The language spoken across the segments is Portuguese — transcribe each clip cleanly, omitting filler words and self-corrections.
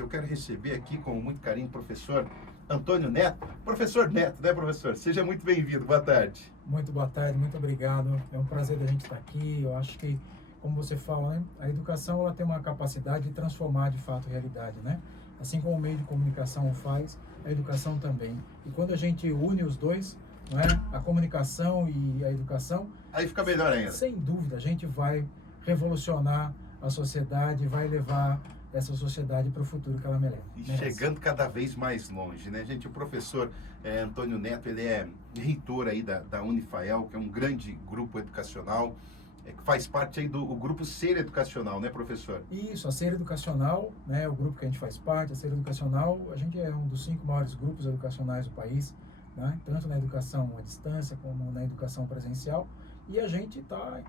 Eu quero receber aqui com muito carinho o professor Antônio Neto. Professor Neto, né, professor? Seja muito bem-vindo. Boa tarde. Muito boa tarde, muito obrigado. É um prazer da gente estar aqui. Eu acho que, como você fala, né, a educação ela tem uma capacidade de transformar de fato a realidade, né? Assim como o meio de comunicação o faz, a educação também. E quando a gente une os dois, não é, a comunicação e a educação, Aí fica melhor ainda. sem dúvida, a gente vai revolucionar a sociedade, vai levar essa sociedade para o futuro que ela merece. E chegando cada vez mais longe, né, gente? O professor Antônio Neto, ele é reitor aí da Unifael, que é um grande grupo educacional, que faz parte aí do grupo Ser Educacional, né, professor? Isso, a Ser Educacional, né, o grupo que a gente faz parte, a Ser Educacional, a gente é um dos 5 maiores grupos educacionais do país, né, tanto na educação à distância como na educação presencial, e a gente está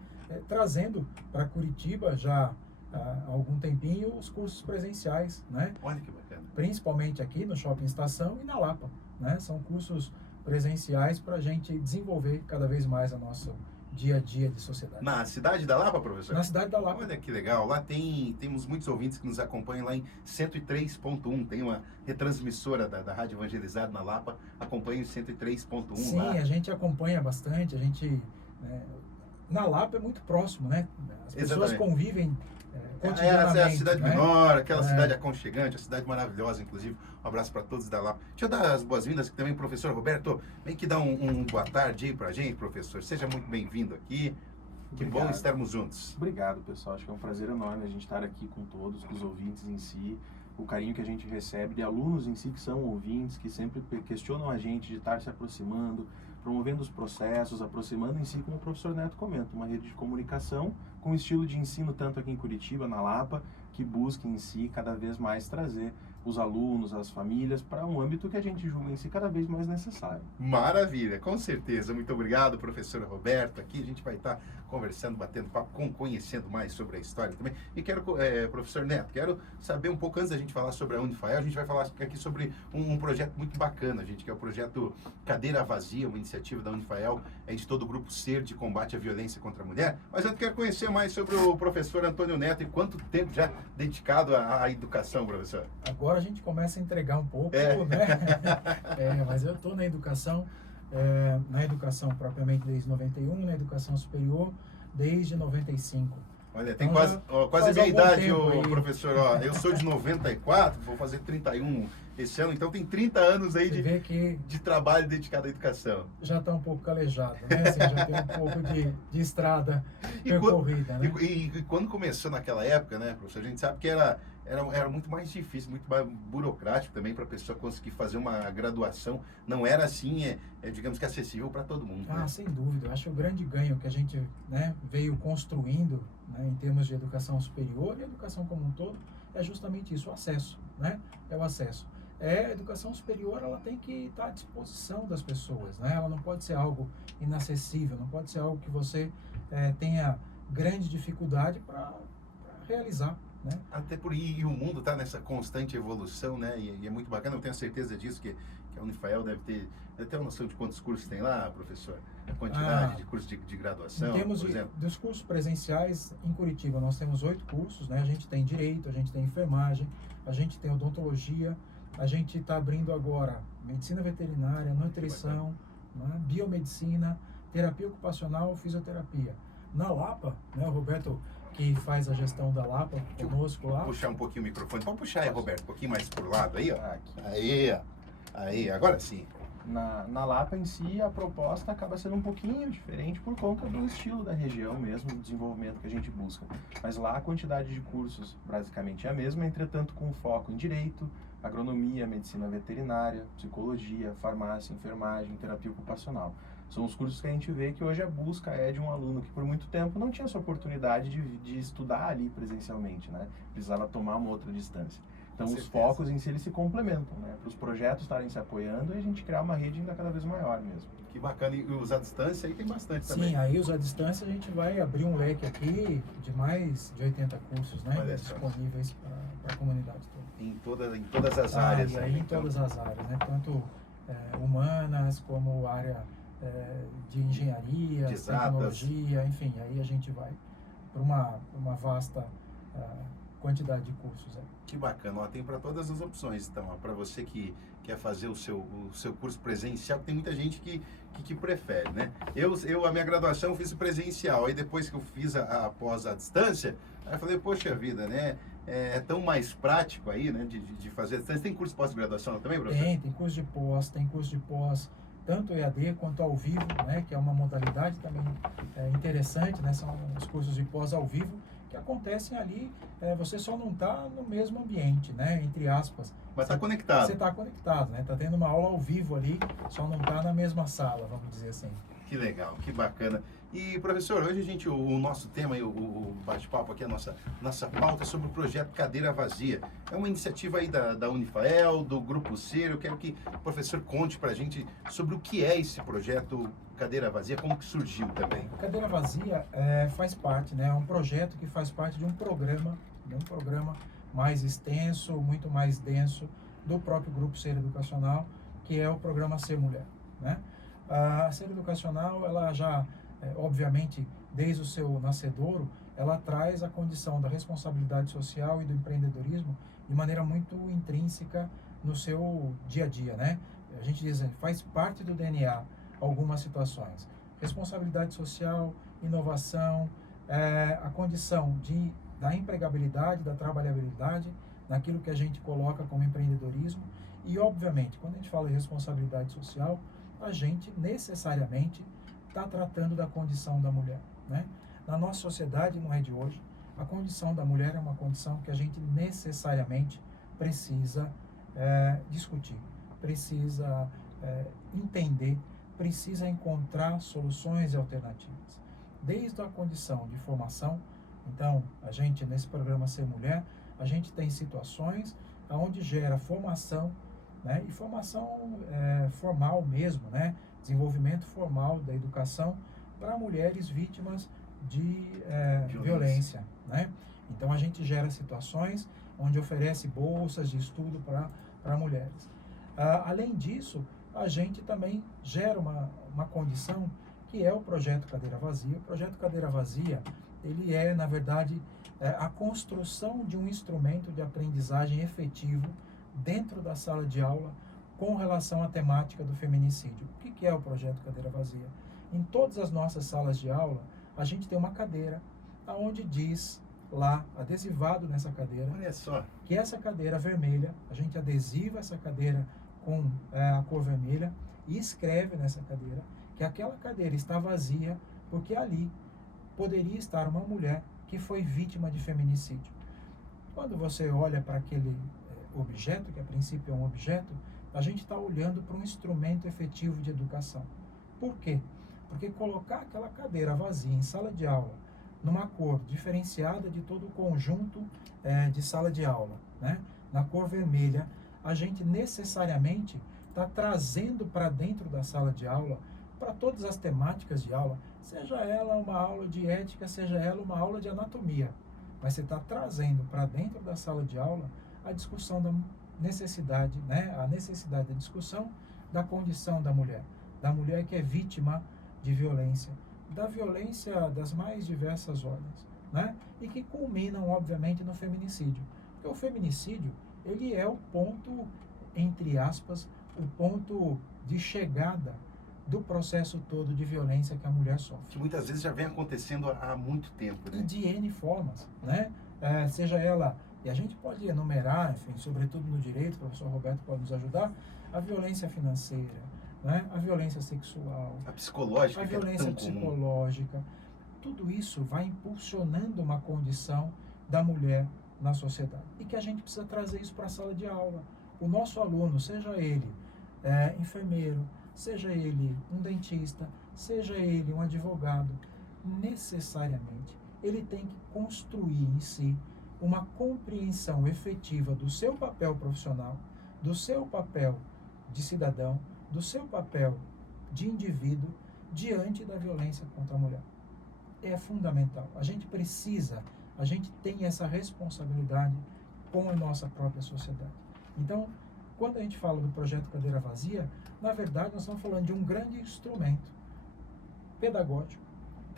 trazendo para Curitiba já há algum tempinho os cursos presenciais, né? Olha que bacana. Principalmente aqui no Shopping Estação e na Lapa, né? São cursos presenciais para a gente desenvolver cada vez mais a nosso dia a dia de sociedade. Na cidade da Lapa, professor? Na cidade da Lapa. Olha que legal. Lá temos muitos ouvintes que nos acompanham lá em 103.1. Tem uma retransmissora da Rádio Evangelizado na Lapa. Acompanha em 103.1 Sim, lá. a gente acompanha bastante. A gente... na Lapa é muito próximo, né? As pessoas convivem cotidianamente. É a cidade né? menor, aquela cidade aconchegante, a cidade maravilhosa, inclusive. Um abraço para todos da Lapa. Deixa eu dar as boas-vindas aqui também, professor Roberto. Vem que dar um boa tarde aí pra gente, professor. Seja muito bem-vindo aqui. Que Obrigado. bom estarmos juntos. Obrigado, pessoal. Acho que é um prazer enorme a gente estar aqui com todos, com os ouvintes em si, o carinho que a gente recebe de alunos em si que são ouvintes, que sempre questionam a gente de estar se aproximando, promovendo os processos, aproximando em si, como o professor Neto comenta, uma rede de comunicação com estilo de ensino tanto aqui em Curitiba, na Lapa, que busca em si cada vez mais trazer os alunos, as famílias, para um âmbito que a gente julga em si cada vez mais necessário. Maravilha, com certeza. Muito obrigado, professora Roberta. Aqui a gente vai estar conversando, batendo papo, conhecendo mais sobre a história também. E quero, professor Neto, quero saber um pouco, antes da gente falar sobre a Unifael, a gente vai falar aqui sobre um projeto muito bacana, gente, que é o projeto Cadeira Vazia, uma iniciativa da Unifael, de todo o grupo Ser de combate à violência contra a mulher. Mas eu quero conhecer mais sobre o professor Antônio Neto e quanto tempo já dedicado à educação, professor. Agora a gente começa a entregar um pouco, né? Mas eu estou na educação propriamente desde 91, na educação superior desde 95. Olha, tem então, quase a minha idade, professor. Ó, eu sou de 94, vou fazer 31 esse ano, então tem 30 anos aí de trabalho dedicado à educação. Já está um pouco calejado, né? Assim, já tem um pouco de estrada percorrida, né? E quando começou naquela época, né, professor, a gente sabe que era muito mais difícil, muito mais burocrático também para a pessoa conseguir fazer uma graduação. Não era assim, digamos que acessível para todo mundo. Ah, né? sem dúvida. Eu acho que o grande ganho que a gente, né, veio construindo, né, em termos de educação superior e educação como um todo é justamente isso, o acesso, né? É o acesso. A educação superior, ela tem que estar à disposição das pessoas, né? Ela não pode ser algo inacessível, não pode ser algo que você tenha grande dificuldade para realizar. Né? Até por e o mundo está nessa constante evolução, né? E é muito bacana, eu tenho certeza disso, que a Unifael deve ter uma noção de quantos cursos tem lá, professor? A quantidade de cursos de graduação, em termos por exemplo? Dos cursos presenciais, em Curitiba nós temos 8 cursos, né? A gente tem Direito, a gente tem Enfermagem, a gente tem Odontologia, a gente está abrindo agora Medicina Veterinária, Nutrição, né? Biomedicina, Terapia Ocupacional, Fisioterapia. Na Lapa, né, o Roberto, que faz a gestão da Lapa conosco lá. Puxar um pouquinho o microfone. Vamos puxar aí, Roberto, um pouquinho mais pro lado aí, ó. Aqui. Aí, agora sim. Na Lapa em si, a proposta acaba sendo um pouquinho diferente por conta do estilo da região mesmo, do desenvolvimento que a gente busca. Mas lá a quantidade de cursos basicamente é a mesma, entretanto com foco em Direito, Agronomia, Medicina Veterinária, Psicologia, Farmácia, Enfermagem, Terapia Ocupacional. São os cursos que a gente vê que hoje a busca é de um aluno que por muito tempo não tinha essa oportunidade de estudar ali presencialmente, né? Precisava tomar uma outra distância. Então os focos em si eles se complementam, né? Para os projetos estarem se apoiando e a gente criar uma rede ainda cada vez maior mesmo. Que bacana, e os à distância aí tem bastante também. Sim, aí os à distância a gente vai abrir um leque aqui de mais de 80 cursos, né? Disponíveis para a comunidade toda. Em todas as áreas. E aí em todas as áreas, né? Tanto humanas como área de engenharia, de exatas, tecnologia, enfim, aí a gente vai para uma vasta quantidade de cursos. Que bacana, ó, tem para todas as opções, então, para você que quer fazer o seu curso presencial, tem muita gente que prefere, né? A minha graduação eu fiz presencial, aí depois que eu fiz após a distância, aí eu falei, poxa vida, né? É tão mais prático aí, né, de fazer a distância. Tem curso de pós-graduação também, professor? Tem curso de pós, tanto EAD quanto ao vivo, né, que é uma modalidade também interessante, né, são os cursos de pós ao vivo, que acontecem ali, você só não está no mesmo ambiente, né, entre aspas. Mas está conectado. Você está conectado, né, está tendo uma aula ao vivo ali, só não está na mesma sala, vamos dizer assim. Que legal, que bacana. E, professor, hoje o nosso tema, o bate-papo aqui, a nossa pauta é sobre o projeto Cadeira Vazia. É uma iniciativa aí da Unifael, do Grupo Ser. Eu quero que o professor conte para a gente sobre o que é esse projeto Cadeira Vazia, como que surgiu também. Cadeira Vazia faz parte, né, é um projeto que faz parte de um programa mais extenso, muito mais denso, do próprio Grupo Ser Educacional, que é o programa Ser Mulher, né? A Ser Educacional, ela já, obviamente, desde o seu nascedouro, ela traz a condição da responsabilidade social e do empreendedorismo de maneira muito intrínseca no seu dia a dia, né? A gente diz, faz parte do DNA algumas situações. Responsabilidade social, inovação, a condição da empregabilidade, da trabalhabilidade, naquilo que a gente coloca como empreendedorismo. E, obviamente, quando a gente fala de responsabilidade social, a gente necessariamente está tratando da condição da mulher, né? Na nossa sociedade, não é de hoje, a condição da mulher é uma condição que a gente necessariamente precisa discutir, precisa entender, precisa encontrar soluções e alternativas. Desde a condição de formação, então, a gente, nesse programa Ser Mulher, a gente tem situações onde gera formação, né, e formação formal mesmo, né, desenvolvimento formal da educação para mulheres vítimas de violência, né? Então a gente gera situações onde oferece bolsas de estudo para mulheres. Além disso, a gente também gera uma condição que é o projeto Cadeira Vazia. O projeto Cadeira Vazia, ele é, na verdade, a construção de um instrumento de aprendizagem efetivo dentro da sala de aula com relação à temática do feminicídio. O que é o projeto Cadeira Vazia? Em todas as nossas salas de aula, a gente tem uma cadeira onde diz lá, adesivado nessa cadeira, olha só, que essa cadeira vermelha, a gente adesiva essa cadeira com a cor vermelha e escreve nessa cadeira que aquela cadeira está vazia porque ali poderia estar uma mulher que foi vítima de feminicídio. Quando você olha para aquele objeto, que a princípio é um objeto, a gente está olhando para um instrumento efetivo de educação. Por quê? Porque colocar aquela cadeira vazia em sala de aula, numa cor diferenciada de todo o conjunto de sala de aula, né? Na cor vermelha, a gente necessariamente está trazendo para dentro da sala de aula, para todas as temáticas de aula, seja ela uma aula de ética, seja ela uma aula de anatomia, mas você está trazendo para dentro da sala de aula a discussão da necessidade, né? A necessidade da discussão da condição da mulher que é vítima de violência, da violência das mais diversas ordens, né? E que culminam, obviamente, no feminicídio. Porque o feminicídio, ele é o ponto, entre aspas, o ponto de chegada do processo todo de violência que a mulher sofre. Que muitas vezes já vem acontecendo há muito tempo, né? E de N formas, né? Seja ela, e a gente pode enumerar, enfim, sobretudo no direito, o professor Roberto pode nos ajudar, a violência financeira, né? A violência sexual, a psicológica, a violência psicológica, tudo isso vai impulsionando uma condição da mulher na sociedade. E que a gente precisa trazer isso para a sala de aula. O nosso aluno, seja ele enfermeiro, seja ele um dentista, seja ele um advogado, necessariamente ele tem que construir em si uma compreensão efetiva do seu papel profissional, do seu papel de cidadão, do seu papel de indivíduo diante da violência contra a mulher. É fundamental. A gente tem essa responsabilidade com a nossa própria sociedade. Então, quando a gente fala do projeto Cadeira Vazia, na verdade nós estamos falando de um grande instrumento pedagógico,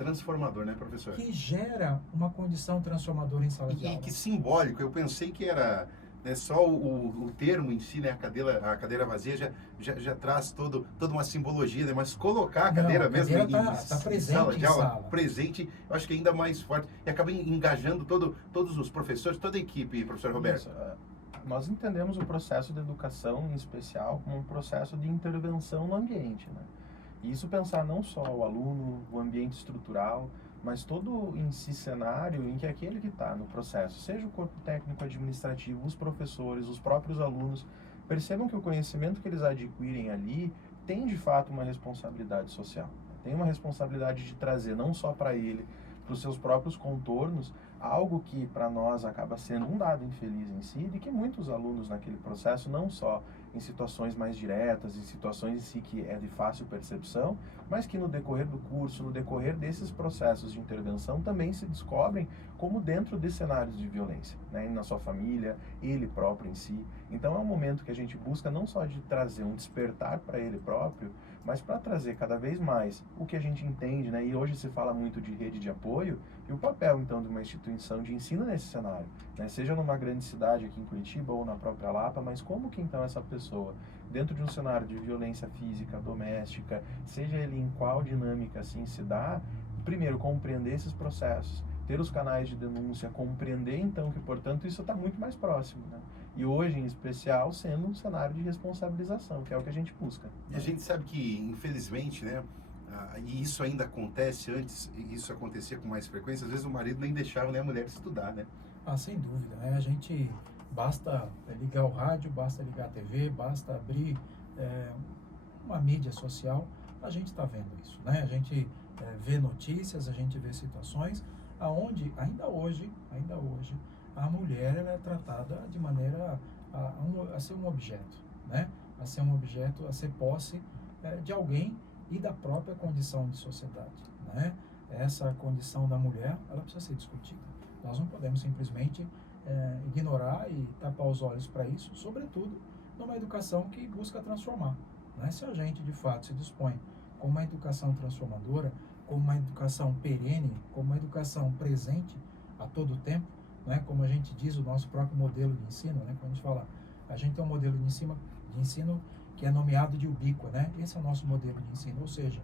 transformador, né, professor? que gera uma condição transformadora em sala de E aula. que simbólico, eu pensei que era, né, só o termo em si, né, a cadeira vazia já traz toda uma simbologia, né, mas colocar a Não, cadeira a mesmo cadeira tá presente sala de em aula, sala. presente, eu acho que ainda mais forte, e acaba engajando todos os professores, toda a equipe, professor Roberto. Isso, nós entendemos o processo de educação, em especial, como um processo de intervenção no ambiente, né? E isso pensar não só o aluno, o ambiente estrutural, mas todo em si cenário em que aquele que está no processo, seja o corpo técnico administrativo, os professores, os próprios alunos, percebam que o conhecimento que eles adquirem ali tem de fato uma responsabilidade social. Tem uma responsabilidade de trazer não só para ele, para os seus próprios contornos, algo que para nós acaba sendo um dado infeliz em si, de que muitos alunos naquele processo, não só em situações mais diretas, em situações em si que é de fácil percepção, mas que no decorrer do curso, no decorrer desses processos de intervenção, também se descobrem como dentro de cenários de violência, né? Na sua família, ele próprio em si. Então é um momento que a gente busca não só de trazer um despertar para ele próprio, mas para trazer cada vez mais o que a gente entende, né? E hoje se fala muito de rede de apoio, e o papel, então, de uma instituição de ensino nesse cenário, né? Seja numa grande cidade aqui em Curitiba ou na própria Lapa, mas como que, então, essa pessoa, dentro de um cenário de violência física, doméstica, seja ele em qual dinâmica assim se dá, primeiro, compreender esses processos, ter os canais de denúncia, compreender, então, que, portanto, isso está muito mais próximo, né? E hoje, em especial, sendo um cenário de responsabilização, que é o que a gente busca. E a gente sabe que, infelizmente, né, e isso ainda acontece antes, e isso acontecia com mais frequência, às vezes o marido nem deixava, né, a mulher estudar, né? Sem dúvida, né? A gente basta ligar o rádio, basta ligar a TV, basta abrir uma mídia social, a gente está vendo isso, né? A gente vê notícias, a gente vê situações aonde ainda hoje, a mulher ela é tratada de maneira a ser um objeto, né? A ser um objeto, a ser posse de alguém e da própria condição de sociedade, né? Essa condição da mulher, ela precisa ser discutida. Nós não podemos simplesmente ignorar e tapar os olhos para isso, sobretudo numa educação que busca transformar, né? Se a gente, de fato, se dispõe com uma educação transformadora, com uma educação perene, com uma educação presente a todo tempo, né? Como a gente diz, o nosso próprio modelo de ensino, né? Quando a gente fala, a gente tem um modelo de ensino que é nomeado de ubíqua, né? Esse é o nosso modelo de ensino, ou seja,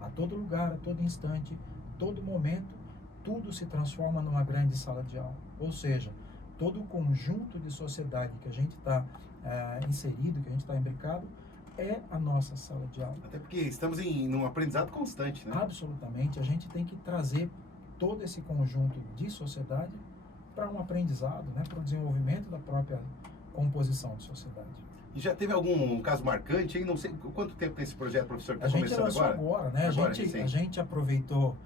a todo lugar, a todo instante, todo momento, tudo se transforma numa grande sala de aula. Ou seja, todo o conjunto de sociedade que a gente está inserido, que a gente está imbricado, é a nossa sala de aula. Até porque estamos num aprendizado constante, né? Absolutamente, a gente tem que trazer todo esse conjunto de sociedade para um aprendizado, né? Para o desenvolvimento da própria composição de sociedade. E já teve algum caso marcante, hein? Não sei quanto tempo tem esse projeto, professor, que A está gente começando lançou agora, né? A gente aproveitou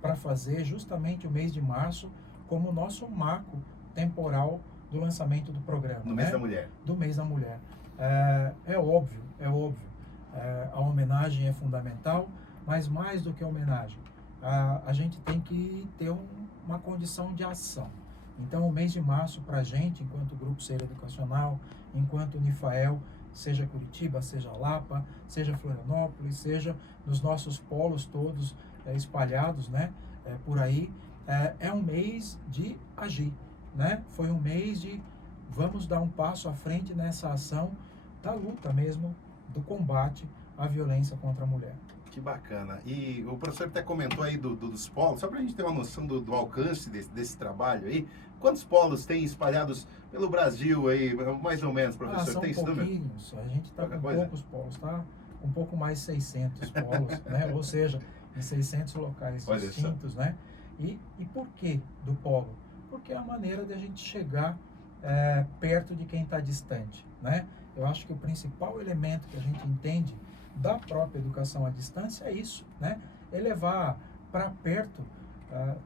para fazer justamente o mês de março como nosso marco temporal do lançamento do programa. No mês da mulher. Do mês da mulher. É óbvio. A homenagem é fundamental, mas mais do que a homenagem, a gente tem que ter uma condição de ação. Então, o mês de março, para a gente, enquanto Grupo Ser Educacional, enquanto Unifael, seja Curitiba, seja Lapa, seja Florianópolis, seja nos nossos polos todos espalhados, né, por aí, é um mês de agir, né? Foi um mês de vamos dar um passo à frente nessa ação da luta mesmo, do combate à violência contra a mulher. Que bacana. E o professor até comentou aí dos polos, só para a gente ter uma noção do alcance desse trabalho aí. Quantos polos tem espalhados pelo Brasil aí, mais ou menos, professor? São tem esse número? pouquinhos, a gente está com coisa? poucos polos, tá? Um pouco mais de 600 polos, né? Ou seja, em 600 locais distintos, né? E por que do polo? Porque é a maneira de a gente chegar perto de quem está distante, né? Eu acho que o principal elemento que a gente entende da própria educação à distância é isso, né? É levar para perto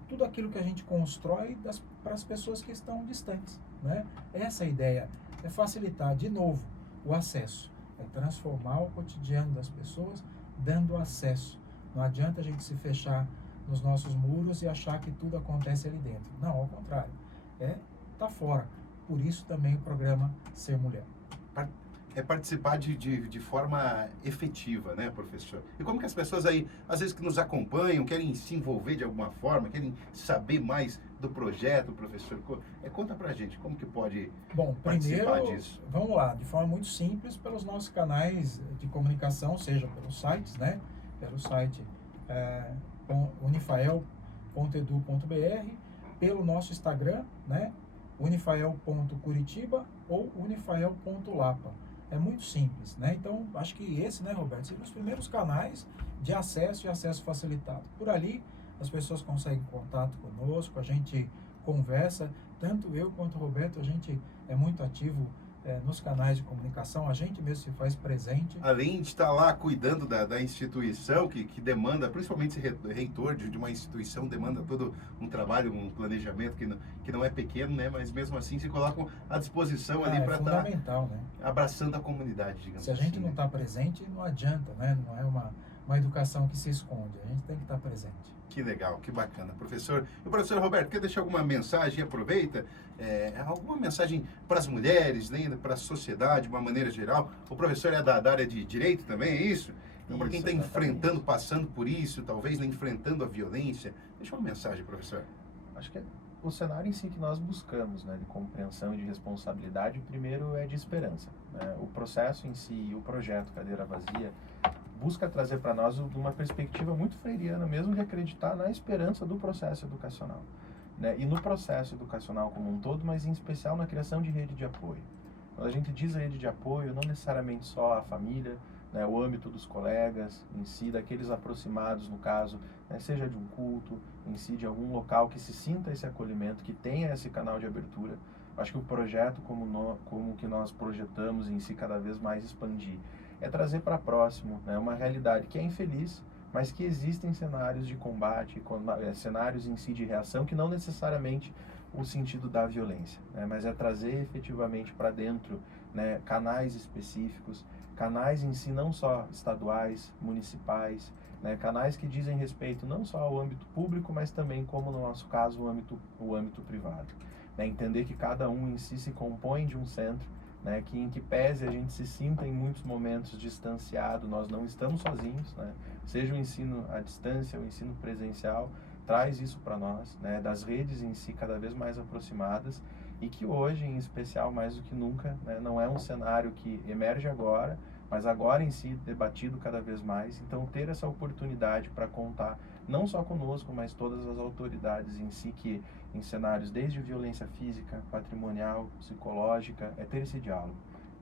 tudo aquilo que a gente constrói para as pessoas que estão distantes, né? Essa é a ideia, é facilitar, de novo, o acesso, é transformar o cotidiano das pessoas dando acesso. Não adianta a gente se fechar nos nossos muros e achar que tudo acontece ali dentro. Não, ao contrário, tá fora. Por isso também o programa Ser Mulher. é participar de forma efetiva, né, professor? E como que as pessoas aí, às vezes que nos acompanham, querem se envolver de alguma forma, querem saber mais do projeto, professor? Conta pra gente, como que pode Bom, participar primeiro, disso? vamos lá, de forma muito simples, pelos nossos canais de comunicação, seja pelos sites, né? Pelo site unifael.edu.br, pelo nosso Instagram, né? unifael.curitiba ou unifael.lapa. É muito simples, né? Então, acho que esse, né, Roberto, seriam os primeiros canais de acesso e acesso facilitado. Por ali, as pessoas conseguem contato conosco, a gente conversa, tanto eu quanto o Roberto, a gente é muito ativo nos canais de comunicação, a gente mesmo se faz presente. Além de estar lá cuidando da instituição, que demanda, principalmente ser reitor de uma instituição, demanda todo um trabalho, um planejamento que não é pequeno, né? Mas mesmo assim se colocam à disposição ali para estar fundamental, né? abraçando a comunidade, digamos assim. Se a gente não está presente, não adianta, né? Não é uma educação que se esconde, a gente tem que estar presente. Que legal, que bacana, professor. E o professor Roberto, quer deixar alguma mensagem? Aproveita, alguma mensagem para as mulheres, né, para a sociedade, de uma maneira geral. O professor é da área de direito também, é isso? Então, para quem está enfrentando, passando por isso, talvez né, enfrentando a violência, deixa uma mensagem, professor. Acho que o cenário em si que nós buscamos, né, de compreensão e de responsabilidade, o primeiro é de esperança, né? O processo em si, o projeto Cadeira Vazia, busca trazer para nós uma perspectiva muito freiriana mesmo de acreditar na esperança do processo educacional, né? E no processo educacional como um todo, mas em especial na criação de rede de apoio. Quando a gente diz rede de apoio, não necessariamente só a família, né, o âmbito dos colegas em si, daqueles aproximados, no caso, né, seja de um culto, em si, de algum local que se sinta esse acolhimento, que tenha esse canal de abertura. Acho que o projeto, como que nós projetamos em si cada vez mais expandir, é trazer para próximo, né, uma realidade que é infeliz, mas que existem cenários de combate, cenários em si de reação, que não necessariamente o sentido da violência, né, mas é trazer efetivamente para dentro, né, canais específicos, canais em si não só estaduais, municipais, né, canais que dizem respeito não só ao âmbito público, mas também, como no nosso caso, o âmbito privado. Né, entender que cada um em si se compõe de um centro, né, que em que pese a gente se sinta em muitos momentos distanciado, nós não estamos sozinhos, né, seja o ensino à distância, o ensino presencial, traz isso para nós, né, das redes em si cada vez mais aproximadas, e que hoje, em especial, mais do que nunca, né, não é um cenário que emerge agora, mas agora em si debatido cada vez mais. Então, ter essa oportunidade para contar não só conosco, mas todas as autoridades em si, que em cenários desde violência física, patrimonial, psicológica, é ter esse diálogo.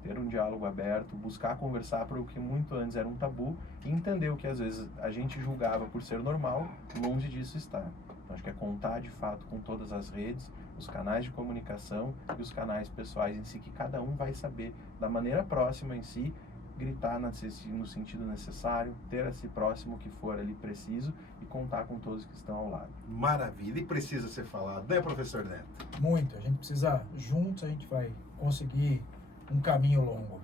Ter um diálogo aberto, buscar conversar para o que muito antes era um tabu e entender o que às vezes a gente julgava por ser normal, longe disso está. Então, acho que é contar de fato com todas as redes, os canais de comunicação e os canais pessoais em si, que cada um vai saber da maneira próxima em si, gritar no sentido necessário, ter esse próximo que for ali preciso e contar com todos que estão ao lado. Maravilha, e precisa ser falado, né, professor Neto? Muito, a gente precisa, juntos a gente vai conseguir um caminho longo.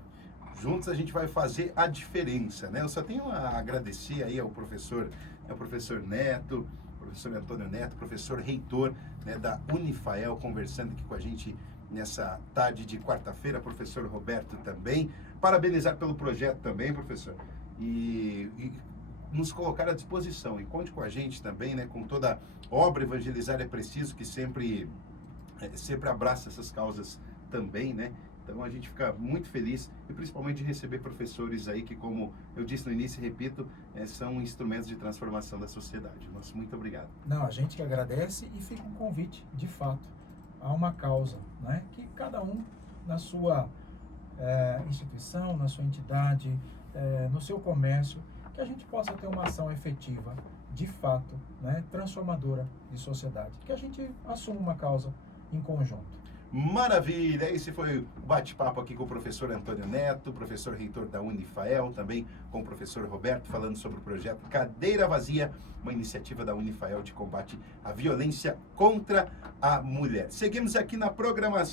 Juntos a gente vai fazer a diferença, né? Eu só tenho a agradecer aí ao professor Neto, professor Antônio Neto, professor reitor, né, da Unifael, conversando aqui com a gente nessa tarde de quarta-feira, professor Roberto também. Parabenizar pelo projeto também, professor, e nos colocar à disposição. E conte com a gente também, né, com toda obra Evangelizar é Preciso, que sempre abraça essas causas também, né? Então a gente fica muito feliz e principalmente de receber professores aí que, como eu disse no início e repito, são instrumentos de transformação da sociedade. Nosso muito obrigado. Não, a gente que agradece, e fica um convite, de fato, a uma causa, né? Que cada um na sua instituição, na sua entidade, no seu comércio, que a gente possa ter uma ação efetiva, de fato, né? Transformadora de sociedade, que a gente assuma uma causa em conjunto. Maravilha! Esse foi o bate-papo aqui com o professor Antônio Neto, professor reitor da Unifael, também com o professor Roberto, falando sobre o projeto Cadeira Vazia, uma iniciativa da Unifael de combate à violência contra a mulher. Seguimos aqui na programação.